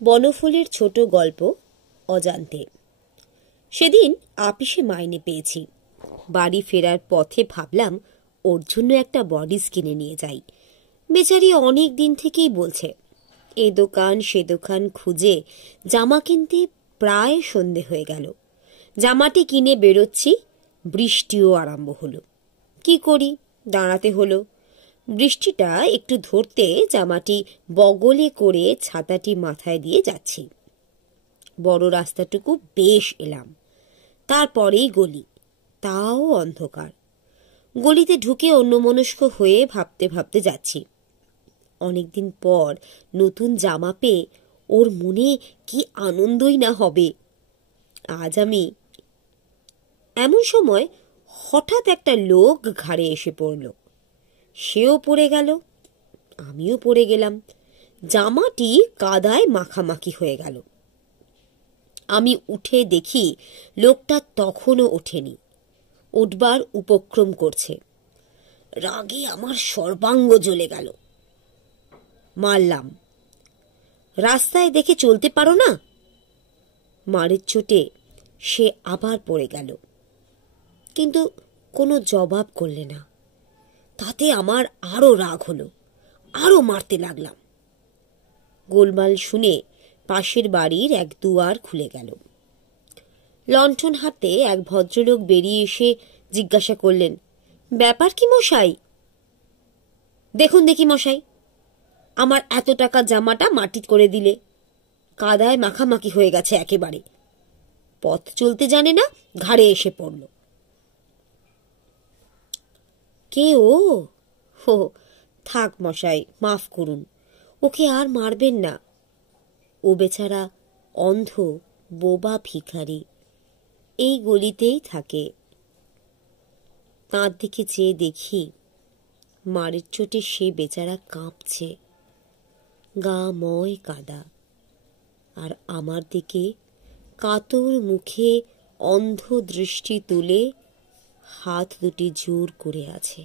বনফুলের ছোট গল্প অজান্তে। সেদিন আপিসে মাইনে পেয়েছি। বাড়ি ফেরার পথে ভাবলাম ওর জন্য একটা বডিস কিনে নিয়ে যাই। বেচারি অনেক দিন থেকেই বলছে। এ দোকান সে দোকান খুঁজে জামা কিনতে প্রায় সন্ধে হয়ে গেল। জামাটি কিনে বেরোচ্ছি, বৃষ্টিও আরম্ভ হলো। কি করি, দাঁড়াতে হলো। বৃষ্টিটা একটু ধরতে জামাটি বগলে করে ছাতাটি মাথায় দিয়ে যাচ্ছি। বড় রাস্তাটুকু বেশ এলাম, তারপরেই গলি, তাও অন্ধকার। গলিতে ঢুকে অন্যমনস্ক হয়ে ভাবতে ভাবতে যাচ্ছি। অনেকদিন পর নতুন জামা পেয়ে ওর মনে কি আনন্দই না হবে। আজ আমি এমন সময় হঠাৎ একটা লোক ঘাড়ে এসে পড়ল। সেও পড়ে গেল, আমিও পড়ে গেলাম। জামাটি কাদায় মাখামাখি হয়ে গেল। আমি উঠে দেখি লোকটা তখনও ওঠেনি, উঠবার উপক্রম করছে। রাগে আমার সর্বাঙ্গ জ্বলে গেল। মারলাম, রাস্তায় দেখে চলতে পারো না? মারের চোটে সে আবার পড়ে গেল, কিন্তু কোনো জবাব করলে না। তাতে আমার আরো রাগ হলো, আরো মারতে লাগলাম। গোলমাল শুনে পাশের বাড়ির এক দুয়ার খুলে গেল। লণ্ঠন হাতে এক ভদ্রলোক বেরিয়ে এসে জিজ্ঞাসা করলেন, ব্যাপার কি মশাই? দেখুন দেখি মশাই, আমার এত টাকা জামাটা মাটি করে দিলে, কাদায় মাখামাখি হয়ে গেছে একেবারে। পথ চলতে জানে না, ঘাড়ে এসে পড়ল। কে ও? হো, থাক মশাই, মাফ করুন, ওকে আর মারবেন না। ও বেচারা অন্ধ, বোবা ভিখারি, এই গলিতেই থাকে। তার দিকে চেয়ে দেখি মারের চোটে সে বেচারা কাঁপছে, গা ময় কাদা, আর আমার দিকে কাতর মুখে অন্ধ দৃষ্টি তুলে হাত দুটি জোর করে আছে।